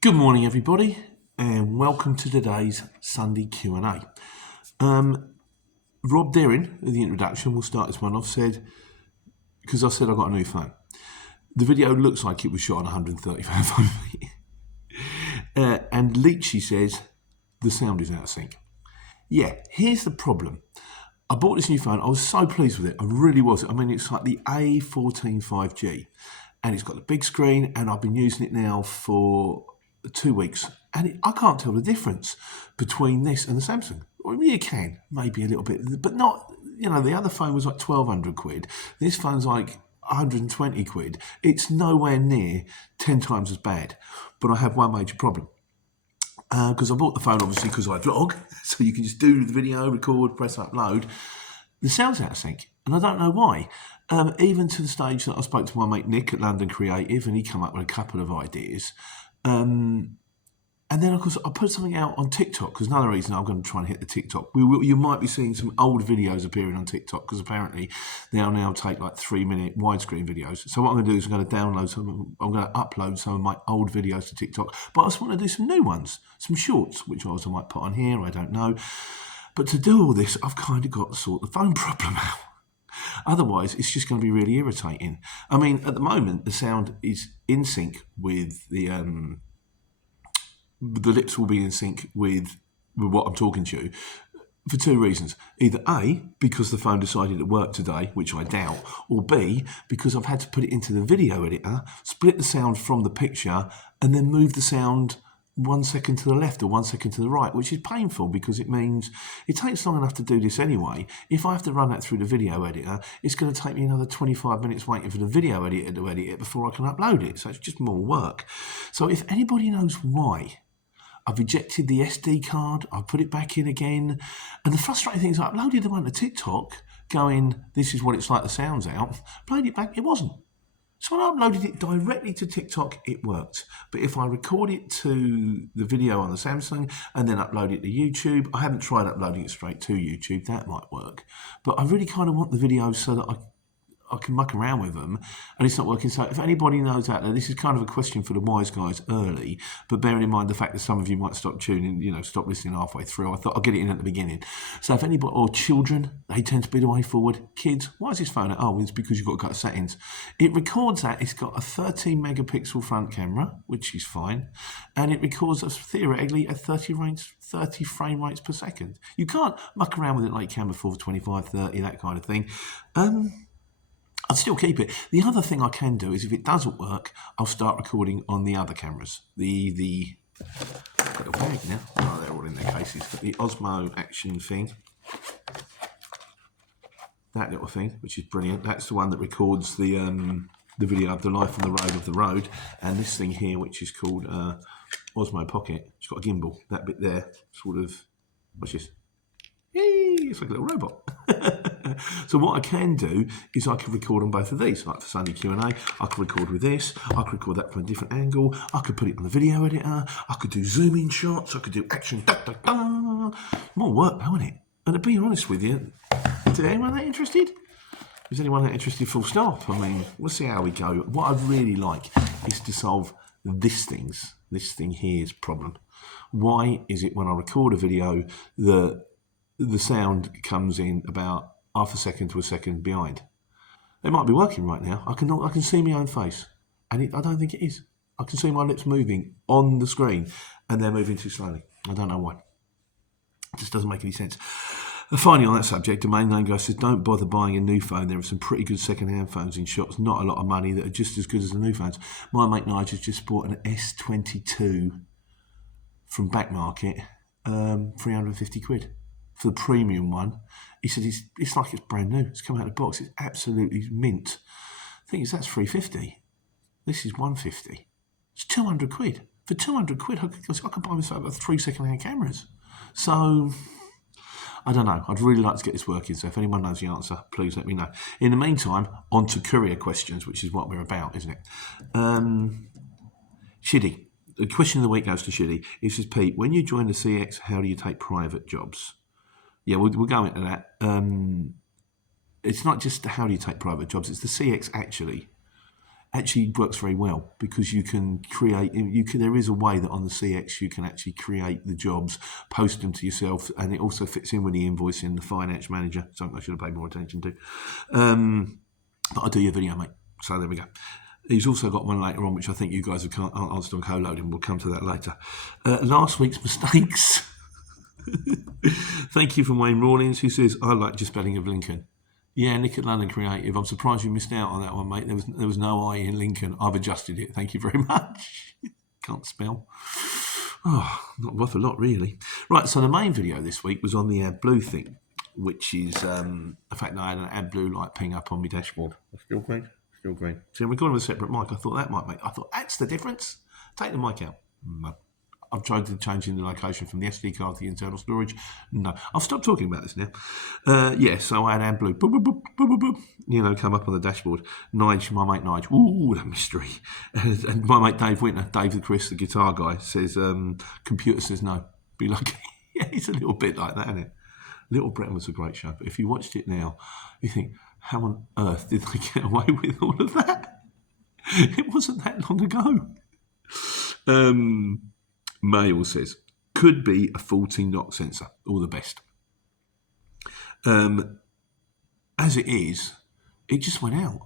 Good morning, everybody, and welcome to today's Sunday Q&A. Rob Deering, in the introduction, we'll start this one off, said, because I said I got a new phone. The video looks like it was shot on 135 phone. And Leachy says, the sound is out of sync. Yeah, here's the problem. I bought this new phone. I was so pleased with it. I really was. I mean, it's like the A14 5G, and it's got the big screen, and I've been using it now for 2 weeks, and I can't tell the difference between this and the Samsung. Well, you can, maybe a little bit, but not, the other phone was like 1,200 quid. This phone's like 120 quid. It's nowhere near 10 times as bad, but I have one major problem. Because I bought the phone, obviously, because I vlog, so you can just do the video, record, press upload. The sound's out of sync, and I don't know why. Even to the stage that I spoke to my mate Nick at London Creative, and he came up with a couple of ideas. And then, of course, I put something out on TikTok, because another reason I'm going to try and hit the TikTok. You might be seeing some old videos appearing on TikTok, because apparently they'll now take like 3-minute widescreen videos. So what I'm going to do is I'm going to upload some of my old videos to TikTok, but I also want to do some new ones, some shorts, which I also might put on here, I don't know. But to do all this, I've kind of got to sort the phone problem out. Otherwise, it's just going to be really irritating. I mean, at the moment, the sound is in sync with the lips will be in sync with what I'm talking to you for two reasons. Either A, because the phone decided it worked today, which I doubt, or B, because I've had to put it into the video editor, split the sound from the picture, and then move the sound 1 second to the left or 1 second to the right, which is painful because it means it takes long enough to do this anyway. If I have to run that through the video editor, it's going to take me another 25 minutes waiting for the video editor to edit it before I can upload it. So it's just more work. So if anybody knows why, I've ejected the SD card, I've put it back in again, and the frustrating thing is I uploaded the one to TikTok going, this is what it's like, the sound's out, played it back, it wasn't. So when I uploaded it directly to TikTok, it worked. But if I record it to the video on the Samsung and then upload it to YouTube, I haven't tried uploading it straight to YouTube, that might work. But I really kind of want the videos so that I can muck around with them, and it's not working. So if anybody knows out there, this is kind of a question for the wise guys early, but bearing in mind the fact that some of you might stop tuning, stop listening halfway through, I thought I'll get it in at the beginning. So if anybody, or children, they tend to be the way forward. Kids, why is this phone out? Oh, it's because you've got to cut settings. It records that. It's got a 13 megapixel front camera, which is fine, and it records us theoretically at 30 frame rates per second. You can't muck around with it like you can before, 25, 30, that kind of thing. I'd still keep it. The other thing I can do is if it doesn't work, I'll start recording on the other cameras. The little bag now. Oh, they're all in their cases. The Osmo Action thing. That little thing, which is brilliant. That's the one that records the video of the life on the road. And this thing here, which is called Osmo Pocket. It's got a gimbal. That bit there, sort of. What's this? Yay! It's like a little robot. So what I can do is I can record on both of these, like for Sunday Q&A. I can record with this. I can record that from a different angle. I could put it on the video editor. I could do zoom-in shots. I could do action. Da, da, da. More work, though, isn't it? And to be honest with you, is anyone that interested? Is anyone that interested? Full stop. I mean, we'll see how we go. What I'd really like is to solve this thing here's problem. Why is it when I record a video the sound comes in about half a second to a second behind? It might be working right now. I can see my own face, and I don't think it is. I can see my lips moving on the screen, and they're moving too slowly. I don't know why. It just doesn't make any sense. Finally, on that subject, Domain Name Guy says, don't bother buying a new phone. There are some pretty good second-hand phones in shops, not a lot of money, that are just as good as the new phones. My mate Nigel's just bought an S22 from Back Market, 350 quid. For the premium one. He said it's like it's brand new. It's come out of the box. It's absolutely mint. The thing is, that's 350. This is 150. It's 200 quid. For 200 quid, I could buy myself 3 second-hand cameras. So, I don't know. I'd really like to get this working. So if anyone knows the answer, please let me know. In the meantime, on to courier questions, which is what we're about, isn't it? Shiddy. The question of the week goes to Shiddy. He says, Pete, when you join the CX, how do you take private jobs? Yeah, we'll go into that. It's not just how do you take private jobs, it's the CX actually. actually works very well, because you can create, there is a way that on the CX you can actually create the jobs, post them to yourself, and it also fits in with the invoicing, the finance manager, something I should have paid more attention to. But I'll do your video, mate. So there we go. He's also got one later on, which I think you guys have answered on co-loading. We'll come to that later. Last week's mistakes. Thank you from Wayne Rawlins, who says, I like your spelling of Lincoln. Yeah, Nick at London Creative. I'm surprised you missed out on that one, mate. There was no I in Lincoln. I've adjusted it. Thank you very much. Can't spell. Oh, not worth a lot, really. Right, so the main video this week was on the AdBlue thing, which is the fact that I had an AdBlue light ping up on my dashboard. Still green. Still green. See, I'm recording with a separate mic. I thought that's the difference. Take the mic out. No. I've tried to change the location from the SD card to the internal storage. No. I'll stop talking about this now. So I had AdBlue. Boop, boop, boop, boop, boop, boop, come up on the dashboard. Nige, my mate Nige. Ooh, that mystery. And my mate Dave Winter, Dave the Chris, the guitar guy, says, computer says no. Be lucky. Yeah, it's a little bit like that, isn't it? Little Britain was a great show, but if you watched it now, you think, how on earth did they get away with all of that? It wasn't that long ago. Mail says, could be a faulty knock sensor. All the best. As it is, it just went out.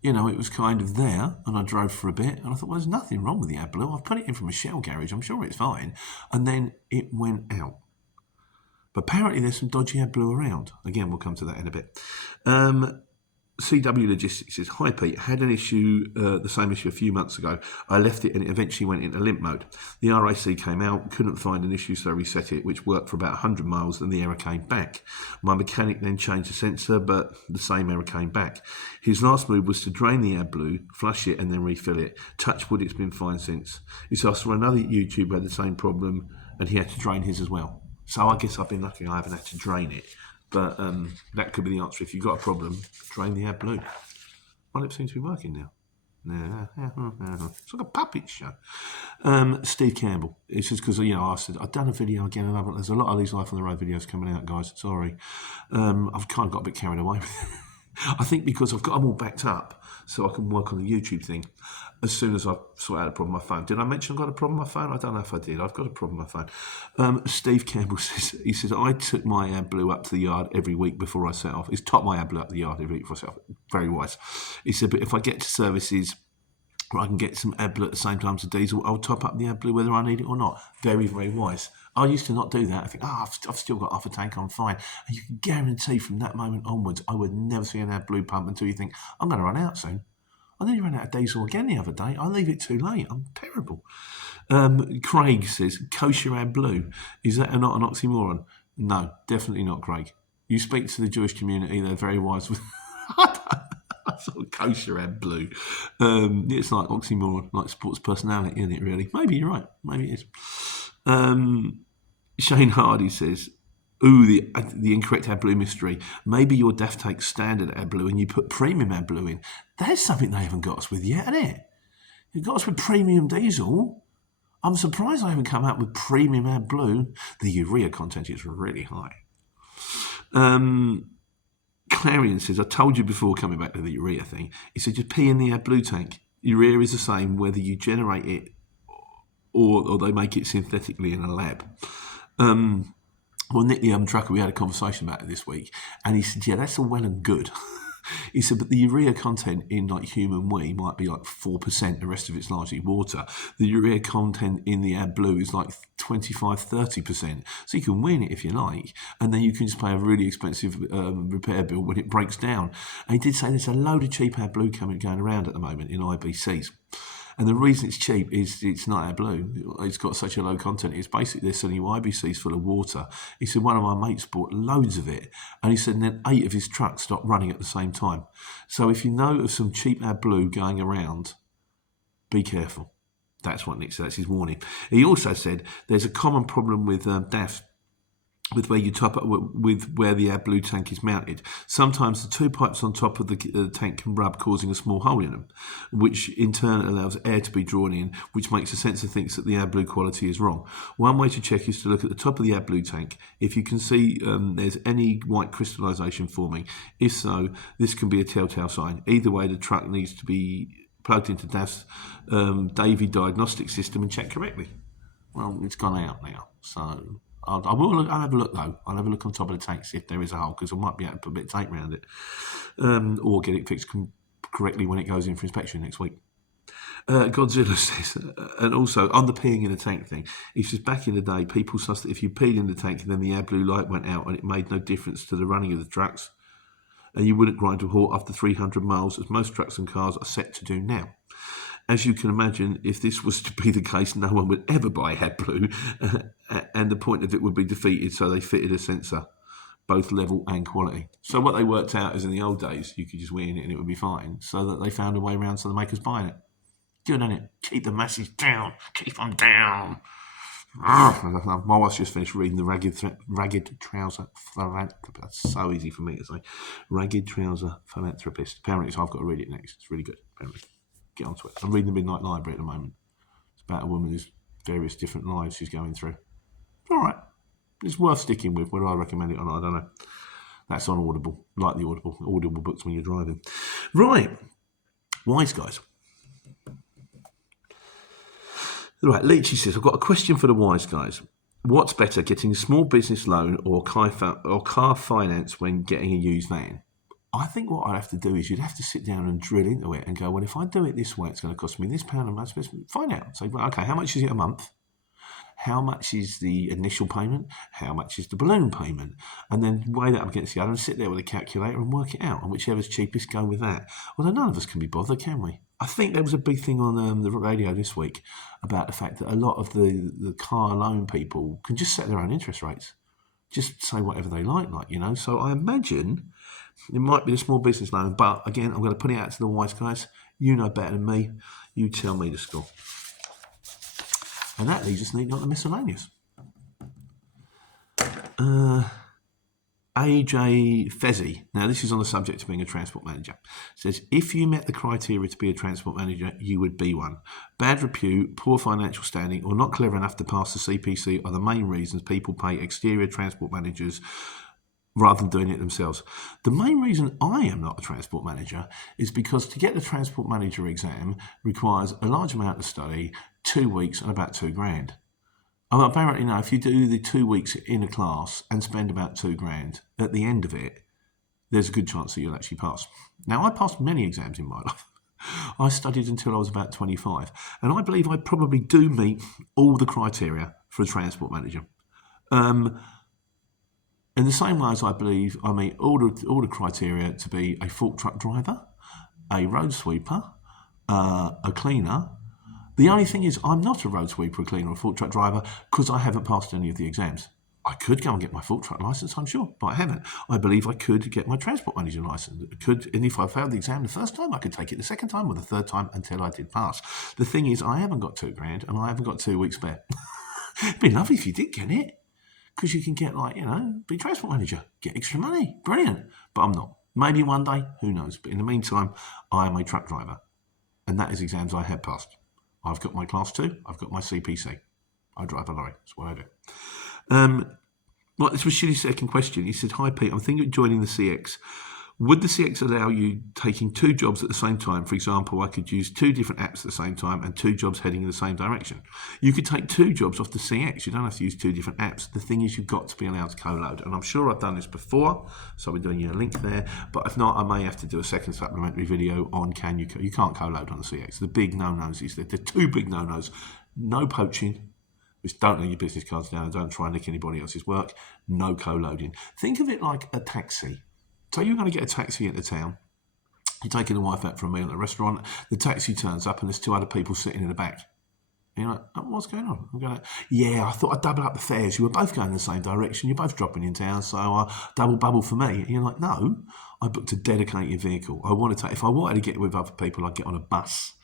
You know, it was kind of there, and I drove for a bit, and I thought, well, there's nothing wrong with the AdBlue. I've put it in from a shell garage. I'm sure it's fine. And then it went out. But apparently there's some dodgy AdBlue around. Again, we'll come to that in a bit. CW Logistics says, hi Pete, had an issue, the same issue a few months ago. I left it and it eventually went into limp mode. The RAC came out, couldn't find an issue, so I reset it, which worked for about 100 miles, and the error came back. My mechanic then changed the sensor, but the same error came back. His last move was to drain the AdBlue, flush it, and then refill it. Touch wood, it's been fine since. He said, I saw another YouTuber had the same problem, and he had to drain his as well. So I guess I've been lucky I haven't had to drain it. But that could be the answer. If you've got a problem, drain the AdBlue. My lip seems to be working now. It's like a puppet show. Steve Campbell. It's just because, I said, I've done a video again, and there's a lot of these Life on the Road videos coming out, guys. Sorry. I've kind of got a bit carried away with it. I think because I've got them all backed up, so I can work on the YouTube thing as soon as I sort out a problem with my phone. Did I mention I've got a problem with my phone? I don't know if I did. I've got a problem with my phone. Steve Campbell says, I took my AdBlue up to the yard every week before I set off. He's topped my AdBlue up to the yard every week before I set off. Very wise. He said, but if I get to services where I can get some AdBlue at the same time as diesel, I'll top up the AdBlue whether I need it or not. Very, very wise. I used to not do that. I think, I've still got half a tank, I'm fine. And you can guarantee from that moment onwards, I would never see an AdBlue pump until you think, I'm going to run out soon. I nearly ran out of diesel again the other day. I leave it too late. I'm terrible. Craig says, kosher AdBlue. Is that not an oxymoron? No, definitely not, Craig. You speak to the Jewish community, they're very wise with sort of kosher AdBlue. It's like oxymoron, like sports personality, isn't it, really? Maybe you're right. Maybe it is. Shane Hardy says, ooh, the incorrect AdBlue mystery. Maybe your DAF takes standard AdBlue and you put premium AdBlue in. That's something they haven't got us with yet, isn't it? You've got us with premium diesel. I'm surprised I haven't come out with premium AdBlue. The urea content is really high. Clarion says, I told you before, coming back to the urea thing, he said, just pee in the AdBlue tank. Urea is the same whether you generate it or they make it synthetically in a lab. Well, Nick the trucker, we had a conversation about it this week, and he said, yeah, that's all well and good. He said, but the urea content in like human wee might be like 4%, the rest of it's largely water. The urea content in the AdBlue is like 25-30%. So you can win it if you like, and then you can just pay a really expensive repair bill when it breaks down. And he did say there's a load of cheap AdBlue going around at the moment in IBCs. And the reason it's cheap is it's not AdBlue. It's got such a low content. It's basically they're selling you IBCs full of water. He said one of my mates bought loads of it. And he said and then 8 of his trucks stopped running at the same time. So if you know of some cheap AdBlue going around, be careful. That's what Nick said. That's his warning. He also said there's a common problem with DAF, with where you top up with where the AdBlue tank is mounted. Sometimes the 2 pipes on top of the tank can rub, causing a small hole in them, which in turn allows air to be drawn in, which makes the sensor think that the AdBlue quality is wrong. One way to check is to look at the top of the AdBlue tank. If you can see there's any white crystallization forming, if so, this can be a telltale sign. Either way, the truck needs to be plugged into DAS Davy diagnostic system and checked correctly. Well, it's gone out now, so I'll have a look though. I'll have a look on top of the tank, see if there is a hole, because I might be able to put a bit of tape around it, or get it fixed correctly when it goes in for inspection next week. Godzilla says, and also on the peeing in the tank thing, he says back in the day, people sussed that if you peed in the tank and then the blue light went out and it made no difference to the running of the trucks, and you wouldn't grind to a halt after 300 miles, as most trucks and cars are set to do now. As you can imagine, if this was to be the case, no one would ever buy AdBlue, and the point of it would be defeated, so they fitted a sensor, both level and quality. So what they worked out is in the old days, you could just wee in it and it would be fine, so that they found a way around so the makers buying it. Good, isn't it? Keep the masses down. Keep them down. My wife's just finished reading the Ragged Trouser Philanthropist. That's so easy for me to say. Ragged Trouser Philanthropist. Apparently, so I've got to read it next. It's really good, apparently. Get onto it. I'm reading the Midnight Library at the moment. It's about a woman who's various different lives she's going through. All right. It's worth sticking with. Whether I recommend it or not, I don't know. That's on Audible. Like the Audible books when you're driving. Right. Wise guys. Right, Leachy says, I've got a question for the wise guys. What's better, getting a small business loan or car finance when getting a used van? I think what I'd have to do is you'd have to sit down and drill into it and go, well, if I do it this way, it's going to cost me this pound a month. Find out. Say, well, okay, how much is it a month? How much is the initial payment? How much is the balloon payment? And then weigh that up against the other and sit there with a calculator and work it out. And whichever's cheapest, go with that. Although none of us can be bothered, can we? I think there was a big thing on the radio this week about the fact that a lot of the car loan people can just set their own interest rates. Just say whatever they like, you know. So I imagine it might be a small business loan. But again, I'm going to put it out to the wise guys. You know better than me. You tell me the score. And that leaves us neatly on the miscellaneous. AJ Fezzi, now this is on the subject of being a transport manager, says, if you met the criteria to be a transport manager, you would be one. Bad repute, poor financial standing, or not clever enough to pass the CPC are the main reasons people pay exterior transport managers rather than doing it themselves. The main reason I am not a transport manager is because to get the transport manager exam requires a large amount of study, 2 weeks and about $2,000. Apparently now, if you do the 2 weeks in a class and spend about $2,000, at the end of it, there's a good chance that you'll actually pass. Now, I passed many exams in my life. I studied until I was about 25, and I believe I probably do meet all the criteria for a transport manager. In the same way as I believe I meet all the criteria to be a fork truck driver, a road sweeper, a cleaner. The only thing is I'm not a road sweeper, a cleaner, or a fork truck driver because I haven't passed any of the exams. I could go and get my fork truck licence, I'm sure, but I haven't. I believe I could get my transport manager licence. And if I failed the exam the first time, I could take it the second time or the third time until I did pass. The thing is, I haven't got $2,000 and I haven't got 2 weeks spare. It'd be lovely if you did get it, because you can get, be a transport manager, get extra money. Brilliant. But I'm not. Maybe one day, who knows. But in the meantime, I am a truck driver. And that is exams I have passed. I've got my Class 2, I've got my CPC. I drive a lorry, that's what I do. Well, this was Shilly's second question. He said, hi Pete, I'm thinking of joining the CX. Would the CX allow you taking 2 jobs at the same time? For example, I could use 2 different apps at the same time and 2 jobs heading in the same direction. You could take 2 jobs off the CX. You don't have to use 2 different apps. The thing is, you've got to be allowed to co-load. And I'm sure I've done this before, so we're doing you a link there. But if not, I may have to do a second supplementary video on you can't co-load on the CX. The big no-nos is that the 2 big no-nos. No poaching, which don't lay your business cards down and don't try and nick anybody else's work. No co-loading. Think of it like a taxi. So you're going to get a taxi into town. You're taking the wife out for a meal at a restaurant. The taxi turns up and there's 2 other people sitting in the back. And you're like, oh, what's going on? I'm going, yeah, I thought I'd double up the fares. You were both going in the same direction. You're both dropping in town, so double bubble for me. And you're like, no, I booked a dedicated vehicle. If I wanted to get with other people, I'd get on a bus.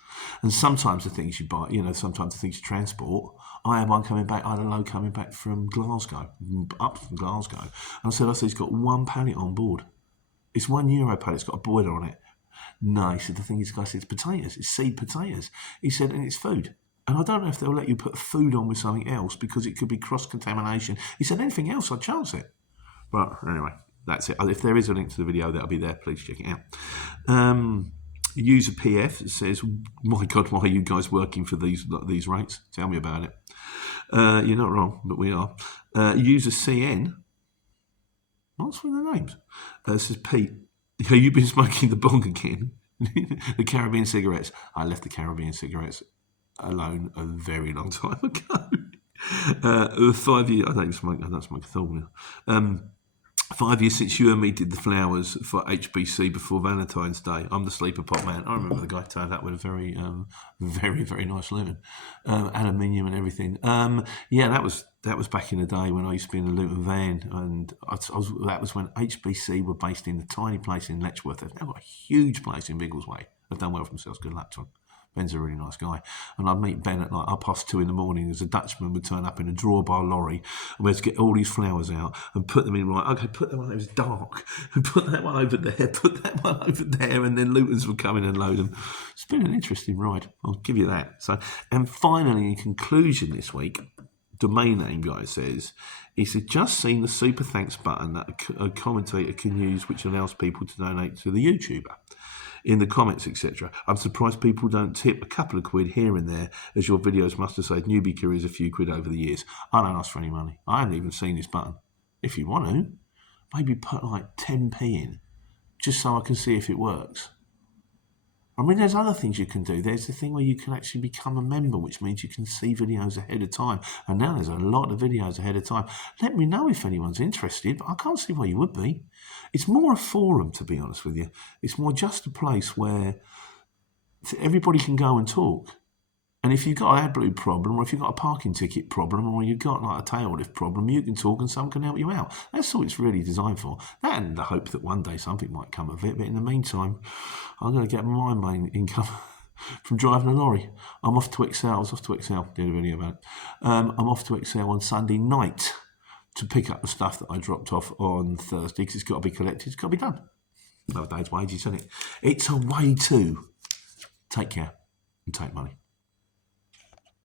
And sometimes the things you buy, sometimes the things you transport, I had one coming back, I had a load coming back from Glasgow, up from Glasgow. And I said, he's got 1 pallet on board. It's €1 pallet, it's got a boiler on it. No, he said, the thing is, guy said, it's potatoes, it's seed potatoes. He said, and it's food. And I don't know if they'll let you put food on with something else because it could be cross-contamination. He said, anything else, I'd chance it. But anyway, that's it. If there is a link to the video, that'll be there. Please check it out. User PF says, "My God, why are you guys working for these rates? Tell me about it." You're not wrong, but we are. User CN, what's with the names? Says, "Pete, have you been smoking the bong again?" The Caribbean cigarettes. I left the Caribbean cigarettes alone a very long time ago. 5 years. I don't smoke at all now. 5 years since you and me did the flowers for HBC before Valentine's Day. I'm the sleeper pot man. I remember the guy turned up with a very, very nice Luton, aluminium and everything. Yeah, that was back in the day when I used to be in the Luton van, and that was when HBC were based in a tiny place in Letchworth. They've now got a huge place in Biggleswade. They've done well for themselves. Good luck to them. Ben's a really nice guy. And I'd meet Ben at like 2:30 in the morning as a Dutchman would turn up in a drawbar lorry, and we had to get all these flowers out and put them in, right, okay, put that one, it was dark, and put that one over there, put that one over there, and then Lutons would come in and load them. It's been an interesting ride, I'll give you that. So, and finally, in conclusion this week, domain name guy says, he said, "Just seen the super thanks button that a commentator can use which allows people to donate to the YouTuber in the comments, etc. I'm surprised people don't tip a couple of quid here and there, as your videos must have saved newbie careers a few quid over the years. I don't ask for any money. I haven't even seen this button. If you want to, maybe put like 10p in, just so I can see if it works. I mean, there's other things you can do. There's the thing where you can actually become a member, which means you can see videos ahead of time. And now there's a lot of videos ahead of time. Let me know if anyone's interested, but I can't see why you would be. It's more a forum, to be honest with you. It's more just a place where everybody can go and talk. And if you've got an AdBlue problem, or if you've got a parking ticket problem, or you've got like a tail lift problem, you can talk and someone can help you out. That's all it's really designed for. That and the hope that one day something might come of it. But in the meantime, I'm going to get my main income from driving a lorry. I'm off to Excel. I was off to Excel, did a video about it. I'm off to Excel on Sunday night to pick up the stuff that I dropped off on Thursday, because it's got to be collected. It's got to be done. Another day's wages, isn't it? It's a way to take care and take money.